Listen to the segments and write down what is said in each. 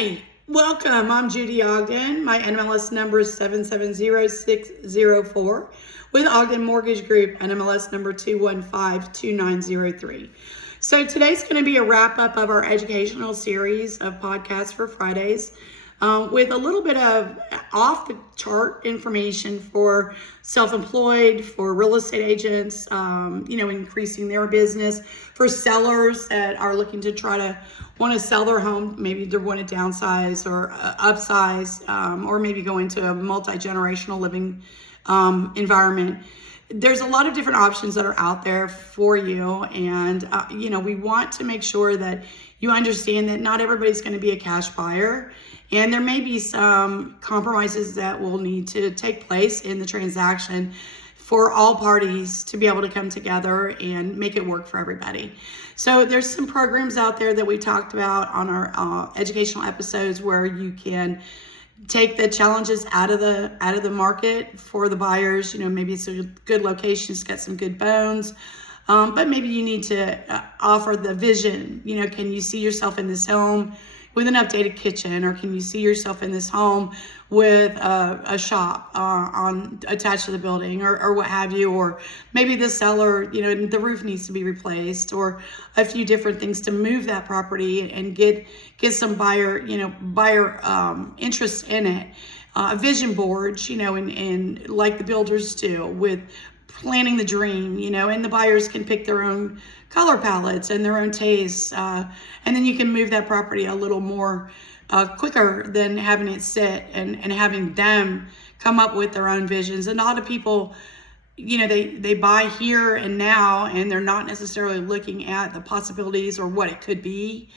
Hi, welcome. I'm Judy Ogden. My NMLS number is 770604 with Ogden Mortgage Group, NMLS number 2152903. So today's going to be a wrap-up of our educational series of podcasts for Fridays with a little bit of off-the-chart information for self-employed, for real estate agents, increasing their business, for sellers that are looking to want to sell their home, maybe they want to downsize or upsize, or maybe go into a multi-generational living environment. There's a lot of different options that are out there for you. And, we want to make sure that you understand that not everybody's going to be a cash buyer. And there may be some compromises that will need to take place in the transaction for all parties to be able to come together and make it work for everybody. So there's some programs out there that we talked about on our educational episodes where you can take the challenges out of the market for the buyers. Maybe it's a good location, it's got some good bones, but maybe you need to offer the vision. Can you see yourself in this home with an updated kitchen, or can you see yourself in this home with a shop attached to the building, or what have you? Or maybe the seller, the roof needs to be replaced, or a few different things to move that property and get some buyer interest in it. Vision boards, and like the builders do with planning the dream, and the buyers can pick their own color palettes and their own tastes, and then you can move that property a little more quicker than having it sit and having them come up with their own visions. And a lot of people, they buy here and now, and they're not necessarily looking at the possibilities or what it could be.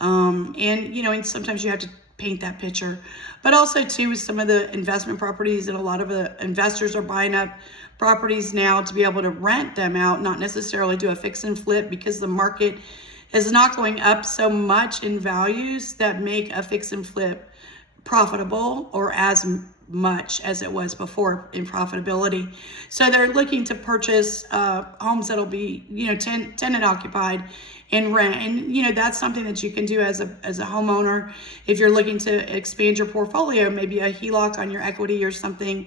And sometimes you have to paint that picture. But also too, with some of the investment properties, and a lot of the investors are buying up properties now to be able to rent them out, not necessarily do a fix and flip, because the market is not going up so much in values that make a fix and flip profitable, or as much as it was before in profitability. So they're looking to purchase homes that'll be tenant occupied and rent. And that's something that you can do as a homeowner if you're looking to expand your portfolio, maybe a HELOC on your equity or something,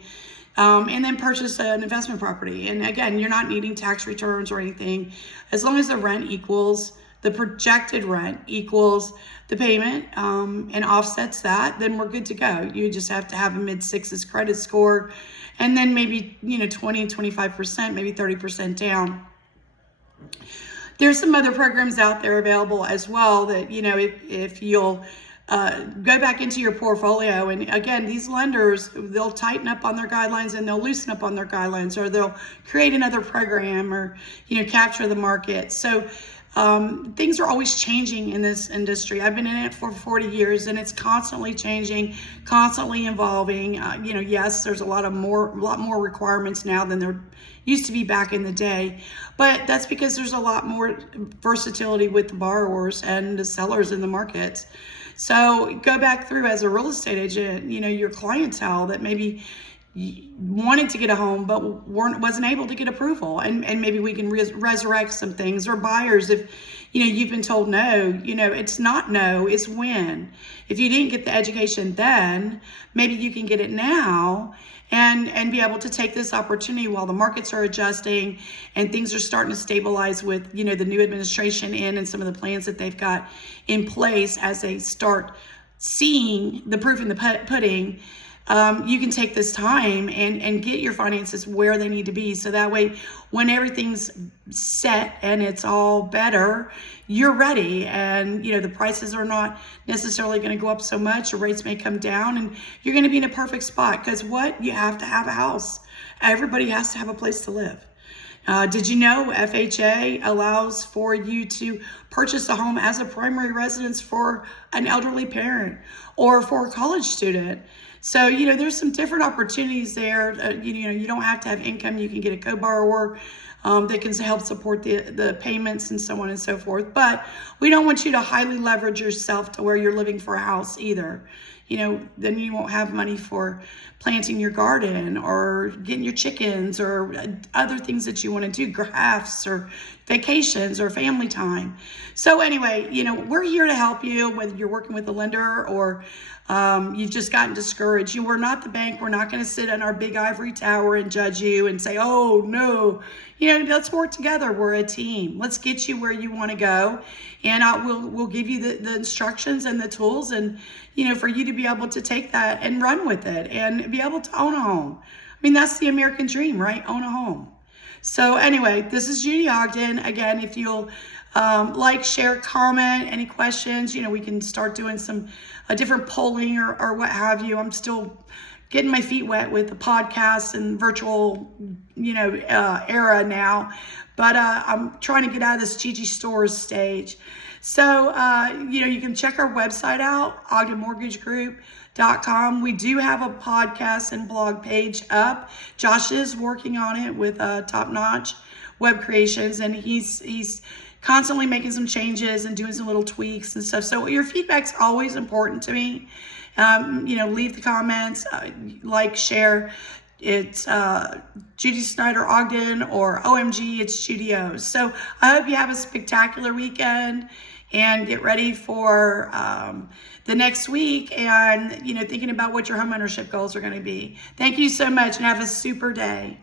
and then purchase an investment property. And again, you're not needing tax returns or anything. As long as the rent equals the projected rent equals the payment, and offsets that, then we're good to go. You just have to have a mid-6s credit score, and then maybe 20-25%, maybe 30% down. There's some other programs out there available as well that if you'll go back into your portfolio, and again, these lenders, they'll tighten up on their guidelines and they'll loosen up on their guidelines, or they'll create another program, or capture the market. So things are always changing in this industry. I've been in it for 40 years, and it's constantly changing, constantly evolving. Yes, there's a lot more requirements now than there used to be back in the day, but that's because there's a lot more versatility with the borrowers and the sellers in the market. So go back through as a real estate agent, your clientele that maybe wanted to get a home but wasn't able to get approval, and maybe we can resurrect some things. Or buyers, if you've been told no, it's not no, it's when. If you didn't get the education then, maybe you can get it now, and be able to take this opportunity while the markets are adjusting and things are starting to stabilize with the new administration in, and some of the plans that they've got in place. As they start seeing the proof in the pudding, you can take this time and get your finances where they need to be. So that way, when everything's set and it's all better, you're ready. And, the prices are not necessarily going to go up so much, or rates may come down, and you're going to be in a perfect spot. Because you have to have a house. Everybody has to have a place to live. Did you know FHA allows for you to purchase a home as a primary residence for an elderly parent or for a college student? So, there's some different opportunities there. You don't have to have income. You can get a co-borrower that can help support the payments and so on and so forth. But we don't want you to highly leverage yourself to where you're living for a house either. Then you won't have money for planting your garden, or getting your chickens, or other things that you want to do, crafts, or vacations or family time. So anyway, we're here to help you, whether you're working with a lender or you've just gotten discouraged. We're not the bank. We're not going to sit in our big ivory tower and judge you and say, oh, no. Let's work together. We're a team. Let's get you where you want to go. And we'll give you the instructions and the tools and, for you to be able to take that and run with it and be able to own a home. I mean, that's the American dream, right? Own a home. So anyway, this is Judy Ogden. Again, if you'll like, share, comment, any questions, we can start doing some different polling or what have you. I'm still getting my feet wet with the podcast and virtual, era now. But I'm trying to get out of this Gigi Stores stage. So, you can check our website out, ogdenmortgagegroup.com. We do have a podcast and blog page up. Josh is working on it with Top Notch Web Creations, and he's constantly making some changes and doing some little tweaks and stuff. So your feedback's always important to me. Leave the comments, like, share. It's Judy Snyder Ogden or OMG, it's Judy O's. So I hope you have a spectacular weekend and get ready for the next week and, thinking about what your homeownership goals are going to be. Thank you so much and have a super day.